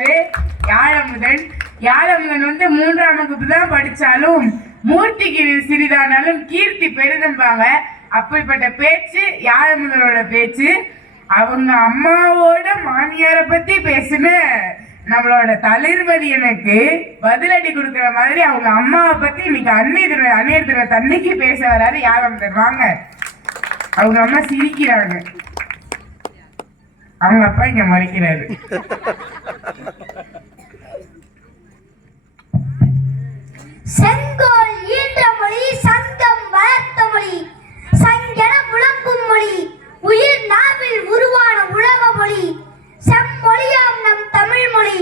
இருக்காரு யாழமுதன். யாழமுதன் வந்து 3ஆம் வகுப்பு தான் படிச்சாலும் மூர்த்திக்கு சிறிதானாலும் கீர்த்தி பெருதும்பாங்க. அப்படிப்பட்ட பேச்சு யாழமுதனோட பேச்சு. அவங்க அம்மாவோட மாமியாரை பத்தி பேசுன்னு நம்மளோட தளிர்மதி எனக்கு பதிலடி கொடுக்குற மாதிரி அவங்க அம்மாவை பத்தி இன்னைக்கு அன்னையர் தின தன்னைக்கு பேச வராது யாழமுதன். வாங்க. அவங்க அம்மா சிரிக்கிறாங்க, அவங்க அப்பா இங்க மறைக்கிறாரு. செங்கோல் ஈன்ற மொழி, சங்கம் வளர்த்த மொழி, சங்கென முழங்கும் மொழி, உயிர் நாவில் உருவான உலக மொழி, செம்மொழியாம் நம் தமிழ் மொழி.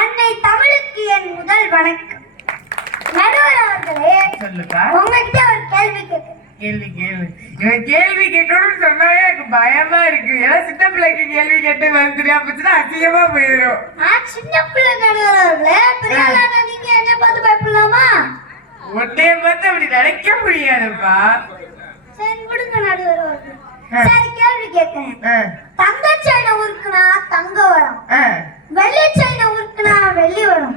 அன்னை தமிழுக்கு என் முதல் வணக்கம். நடுவர் அவர்களே, சொல்லுப்பா. உங்ககிட்ட ஒரு கேள்வி கேட்கிறேன். கேள்வி கேட்கணும்னு சொன்னாலே எனக்கு பயமா இருக்கு. ஏன்னா சின்ன பிள்ளைக்கு கேள்வி கேட்டு வந்துடுறியா போச்சுன்னா அசிங்கமா போயிடும். நான் சின்ன பிள்ளை நடுவர் அவர்களே, பெரிய நீங்க என்ன பார்த்து பயப்படலாமா? உன்னைய பார்த்து அப்படி நினைக்க முடியாதுப்பா. சரி விடுங்க நடுவர் அவர்களே. சரி கேள்வி கேட்கிறேன். தங்க செயினை உருக்குனா தங்க வரும், வெள்ளி செயினை உருக்குனா வெள்ளி வரும்,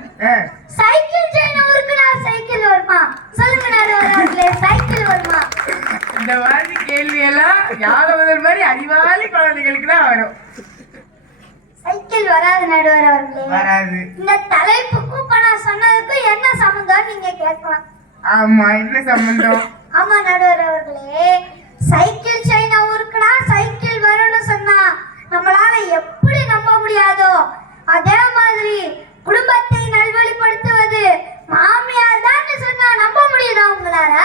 சைக்கிள் செயினை உருக்குனா சைக்கிள் வருமா? சொல்லுங்க நடுவர் அவர்களே, சைக்கிள் வருமா? இந்த மாதிரி கேள்வி எல்லாம் யாழமுதன் மாதிரி அறிவாளி குழந்தைகளுக்கு தான் வரும். சைக்கிள் வராது நடுவர் அவர்களே. வராது. இந்த தலைப்புக்கும் இப்ப நான் சொன்னதுக்கும் என்ன சம்பந்தம் நீங்க கேட்கலாம். ஆமா, என்ன சம்பந்தம்? ஆமா நடுவர் அவர்களே, சைக்கிள் செயினை உருக்குனா சைக்கிள் வரும்னு சொன்னா நம்மளால எப்படி நம்ப முடியாதோ அதே மாதிரி குடும்பத்தை நல்வழிப்படுத்துவது மாமியார் தான் சொன்னா நம்ப முடியுதா உங்களால?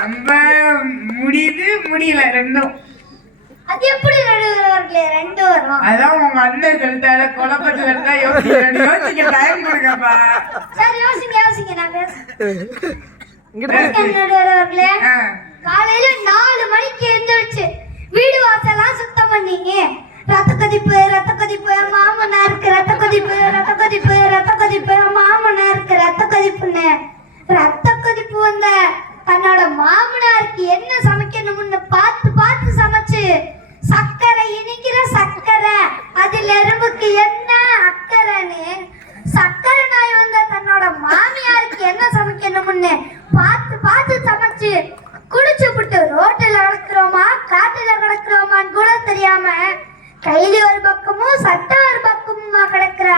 நம்ப முடியுது, முடியல ரெண்டும். அது எப்படி நடுவர்களே ரெண்டு வரும்? அதான் உங்க அண்ணன் சொல்லிட்டாரு, குழப்பத்துல இருந்தா யோசிக்க டைம் கொடுங்கப்பா. சரி யோசிங்க நான் பேசுறேன். நடுவர்களே, காலையில 4 மணிக்கு எந்திரிச்சு வீடு வாசலாம் சுத்தம் பண்ணீங்க. ரத்த கொதிப்பு மாமனாருக்கு ரத்த கொதிப்பு மாமனாருக்கு ரத்த கொதிப்புன்னு ரத்த கொதிப்பு வந்த தன்னோட மாமனாருக்கு என்ன சமைக்கணும்னு பார்த்து சமைச்சு சக்கரை இனிக்கிற சக்கரை அதுல எறும்புக்கு என்ன அக்கறைன்னு சக்கரை நாய் வந்த தன்னோட மாமியாருக்கு என்ன சமைக்கணும்னு பார்த்து சமைச்சு குடிச்சு விட்டு ரோட்டில் நடக்கிறோமா காட்டுல கிடக்கிறோமான்னு கூட தெரியாம கையில ஒரு பக்கமும் சட்டை ஒரு பக்கமுமா கிடக்குற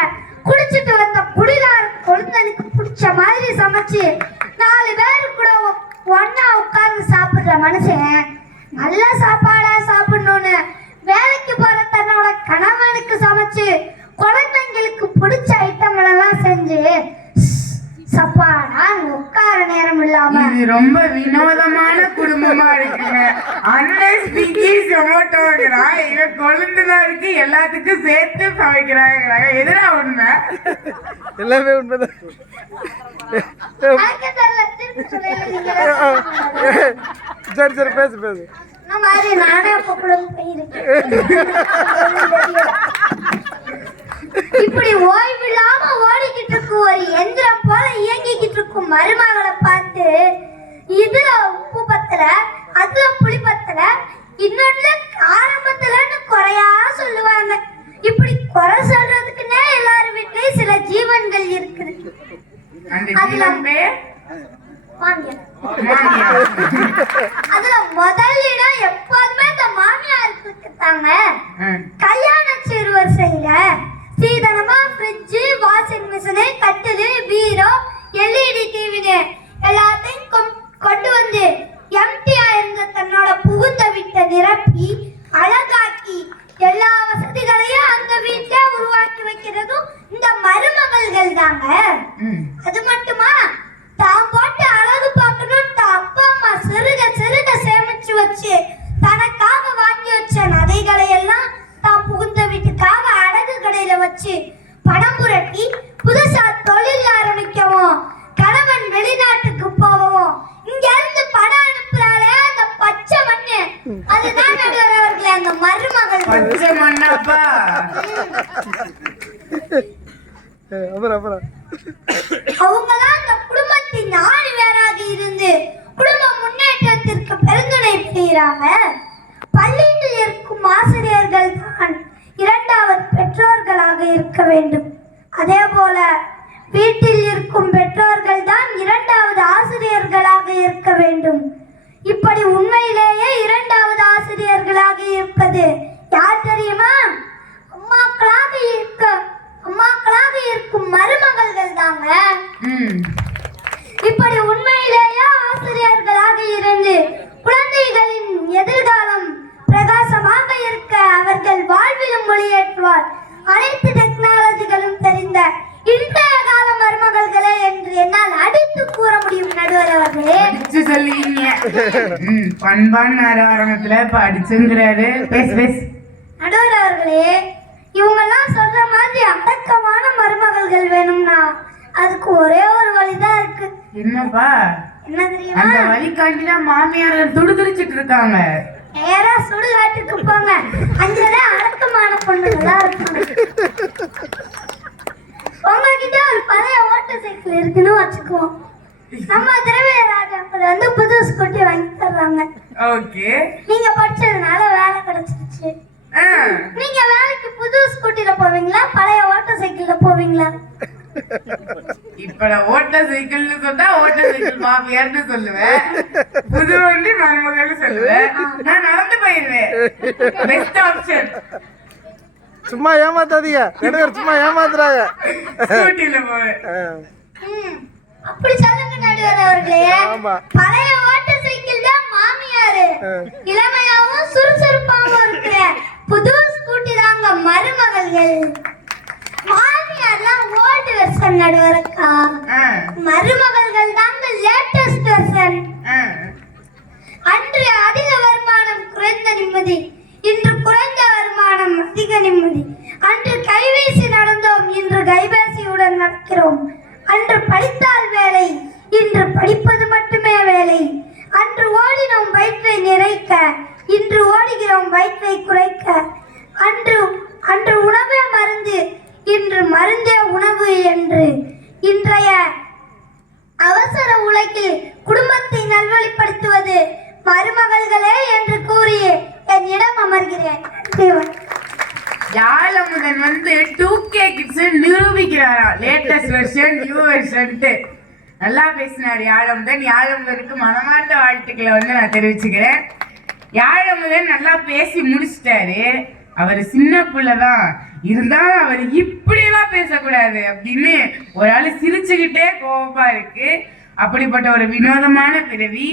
குடிச்சிட்டு வந்த குடிகார குழந்தைக்கு பிடிச்ச மாதிரி சமைச்சு 4 பேரு கூட ஒன்னா உட்கார்ந்து சாப்பிடுற மனுஷன் நல்ல சாப்பாடா சாப்பிடணும்னு வேலைக்கு போற தன்னோட கணவனுக்கு சமைச்சு குழந்தைங்களுக்கு பிடிச்ச ஐட்டங்கள் எல்லாம் செஞ்சு சப்பாடா உட்கார நேரம் இல்லாம. இது ரொம்ப வினோதமான குடும்பமா இருக்குங்க. அண்ணன் ஸ்விக்கி ஜொமேட்டோங்கிறான், இவன் கொழுந்தனாருக்கு எல்லாத்துக்கும் சேர்த்து சமைக்கிறாங்க. எதுனா உண்மை? எல்லாமே உண்மைதான். சரி பேசு. நானே இப்படி ஓய்வில்லாம ஓடிக்கிட்டு இருக்கும் ஒரு எந்திரம் போல இயங்கிக்கிட்டு இருக்கும் மருமகளை பார்த்து இதுல உப்பு பத்தல அதுல புளி பத்தல இன்னொன்னு ஆரம்பத்துலன்னு குறையா சொல்லுவாங்க. இப்படி குறை சொல்றதுக்குன்னே எல்லாரும் வீட்லயும் சில ஜீவன்கள் இருக்குது. அதுல முதல் இடம் எப்போதுமே இந்த மாமியாருக்கு தாங்க. கல்யாண சிறுவரிசையில சீதனமா ஃப்ரிட்ஜ், வாஷிங் மிஷின், கட்டிலு, பீரோ, எல்இடி டிவின்னு எல்லாத்தையும் கொண்டு வந்து எம்டியா இருந்த தன்னோட புகுந்த வீட்டை நிரப்பி அழகாக்கி எல்லா வசதிகளையும் அந்த வீட்டுல உருவாக்கி வைக்கிறதும் இந்த மருமகள்கள் தாங்க. அது மட்டுமா தான் போட்டு அழகு பார்க்கணும் அப்பா அம்மா சிறுக சேமிச்சு வச்சு தனக்காக வாங்கி வச்ச நகைகளை எல்லாம் தான் புகுந்த வீட்டுக்காக அழகு கடையில வச்சு பணம் புரட்டி புதுசா தொழில் ஆரம்பிக்கவும் கணவன் வெளிநாட்டுக்கு போகவும் இங்க இருந்து பணம் அனுப்புறாளே அந்த பச்சை மண்ணு அதுதான் நடுவர்களே அந்த மருமகள். பச்சை மண்ணாப்பா. அவங்கதான் அந்த குடும்பத்தின் ஆணி வேறாக இருந்து குடும்ப முன்னேற்றத்திற்கு பெருந்துணை செய்யறாங்க. பள்ளியில் இருக்கும் ஆசிரியர்கள் தான் 2 இருக்க வேண்டும். அதே போல வீட்டில் இருக்கும் பெற்றோர்கள் தான் இரண்டாவது ஆசிரியர்களாக இருக்க வேண்டும். இப்படி உண்மையிலேயே இரண்டாவது ஆசிரியர்களாக இருப்பது யார் தெரியுமா? அம்மாக்களாக இருக்கும் மருமகள்கள் தாங்க. இப்படி உண்மையிலேயே ஆசிரியர்களாக இருந்து குழந்தைகளின் எதிர்காலம் பிரகாசமாக இருக்க அவர்கள் வாழ்விலும் ஒளியேற்றுவார். அனைத்து டெக்னாலஜிகளும் தெரிந்த இன்றைய கால மருமகள்களே என்று என்னால் அடித்து கூற முடியும். நடுவர் அவர்களே சொல்லுவீங்க. பண்பான் ஆரம்பத்துல படிச்சுங்கிறாரு. நடுவர் அவர்களே, இவங்கெல்லாம் சொல்ற மாதிரி அடக்கமான மருமகள்கள் வேணும்னா அதுக்கு ஒரே ஒரு வழிதான் இருக்கு. என்னப்பா? என்ன தெரியுமா? அந்த வழிகாட்டிதான் மாமியார்கள் துடிதுடிச்சிட்டு இருக்காங்க. நேரா சுடுகாட்டுக்கு போங்க, அங்கதான் அடக்கமான பொண்ணுங்களா இருப்பாங்க. உங்ககிட்ட ஒரு பழைய ஓட்டர் சைக்கிள் இருக்குன்னு வச்சுக்குவோம். நம்ம திரவியராஜாக்கள் வந்து புது ஸ்கூட்டி வாங்கி தர்றாங்க. ஓகே, நீங்க படிச்சதுனால வேலை கிடைச்சிருச்சு. நீங்க வேலைக்கு புது ஸ்கூட்டில போவீங்களா, பழைய ஓட்டர் சைக்கிள்ல போவீங்களா? இப்ப நான் ஓட்டர் சைக்கிள்னு சொன்னா ஓட்டர் சைக்கிள் மாமியார்னு சொல்லுவேன், புது வண்டி மருமகள்னு சொல்லுவேன். நான் நடந்து போயிருவேன். Best option. சும்மா ஏமாத்தாதீங்க, நடுவர் சும்மா ஏமாத்துறாங்க. ஸ்கூட்டில போவேன். அப்படி சொல்லுங்க நடுவர் அவர்களே. பழைய ஓட்டர் சைக்கிள் தான் மாமியாரு, இளமையாவும் சுறுசுறுப்பாகவும் இருக்கிற புது ஸ்கூட்டி தாங்க மருமகள்கள். மாமியார்லாம் ஓல்டு வெர்ஷன் நடுவரக்கா, மருமகள்கள் தாங்க லேட்டஸ்ட் வெர்ஷன். அன்று அதிக வருமானம் குறைந்த நிம்மதி, இன்று குறைந்த வருமானம் அதிக நிம்மதி. அன்று கைவீசி நடந்தோம், இன்று கைபேசியுடன் நடக்கிறோம். அன்று படித்தால் வேலை, இன்று படிப்பது மட்டுமே வேலை. அன்று ஓடினோம் வயிற்றை நிறைக்க, இன்று ஓடுகிறோம் வயிற்றை குறைக்க. அன்று உணவே மருந்து, இன்று மருந்தே உணவு என்று இன்றைய அவசர உலகில் குடும்பத்தை நல்வழிப்படுத்துவது மருமகள்களே என்று கூறி என்னிடம் அமர்கிறேன். யாழமுதன் வந்து 2K கிட்ஸ் நிரூபிக்கிறாரா, லேட்டஸ்ட் வெர்ஷன் நியூ வெர்ஷன்ட்டு. நல்லா பேசினார் யாழமுதன். யாழமுதனுக்கு மனமார்ந்த வாழ்த்துக்களை வந்து நான் தெரிவிச்சுக்கிறேன். யாழமுதன் நல்லா பேசி முடிச்சிட்டாரு. அவர் சின்ன பிள்ளைதான் இருந்தாலும் அவர் இப்படியெல்லாம் பேசக்கூடாது அப்படின்னு ஒரு ஆள் சிரிச்சுக்கிட்டே கோபமா இருக்கு. அப்படிப்பட்ட ஒரு வினோதமான பிறவி.